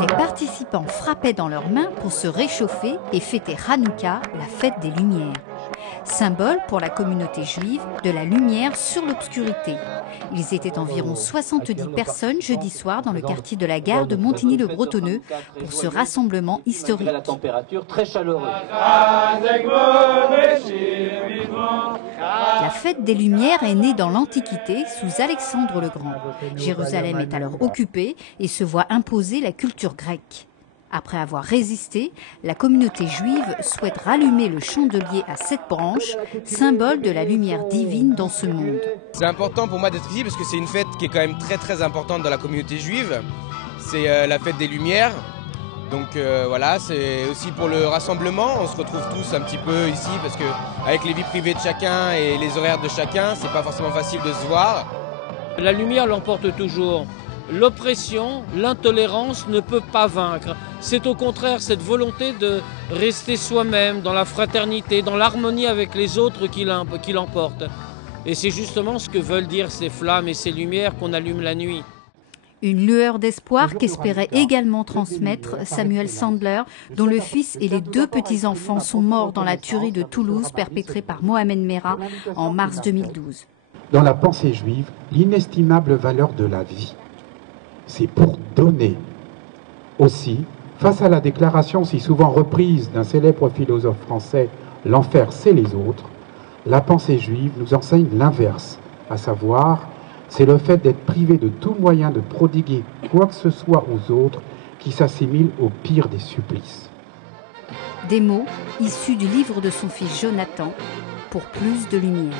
Les participants frappaient dans leurs mains pour se réchauffer et fêter Hanouka, la fête des Lumières. Symbole pour la communauté juive de la lumière sur l'obscurité. Ils étaient environ 70 personnes jeudi soir dans le quartier de la gare de Montigny-le-Bretonneux pour ce rassemblement historique. La température très chaleureuse. La fête des Lumières est née dans l'Antiquité sous Alexandre le Grand. Jérusalem est alors occupée et se voit imposer la culture grecque. Après avoir résisté, la communauté juive souhaite rallumer le chandelier à 7 branches, symbole de la lumière divine dans ce monde. C'est important pour moi d'être ici parce que c'est une fête qui est quand même très importante dans la communauté juive. C'est la fête des Lumières. Donc voilà, c'est aussi pour le rassemblement. On se retrouve tous un petit peu ici parce que avec les vies privées de chacun et les horaires de chacun, c'est pas forcément facile de se voir. La lumière l'emporte toujours. L'oppression, l'intolérance ne peut pas vaincre. C'est au contraire cette volonté de rester soi-même, dans la fraternité, dans l'harmonie avec les autres qui l'emporte. Et c'est justement ce que veulent dire ces flammes et ces lumières qu'on allume la nuit. Une lueur d'espoir qu'espérait également transmettre Samuel Sandler, dont le fils et les 2 petits-enfants sont morts dans la tuerie de Toulouse perpétrée par Mohamed Merah en mars 2012. Dans la pensée juive, l'inestimable valeur de la vie, c'est pour donner. Aussi, face à la déclaration si souvent reprise d'un célèbre philosophe français « L'enfer, c'est les autres », la pensée juive nous enseigne l'inverse, à savoir, c'est le fait d'être privé de tout moyen de prodiguer quoi que ce soit aux autres qui s'assimile au pire des supplices. Des mots issus du livre de son fils Jonathan, pour plus de lumière.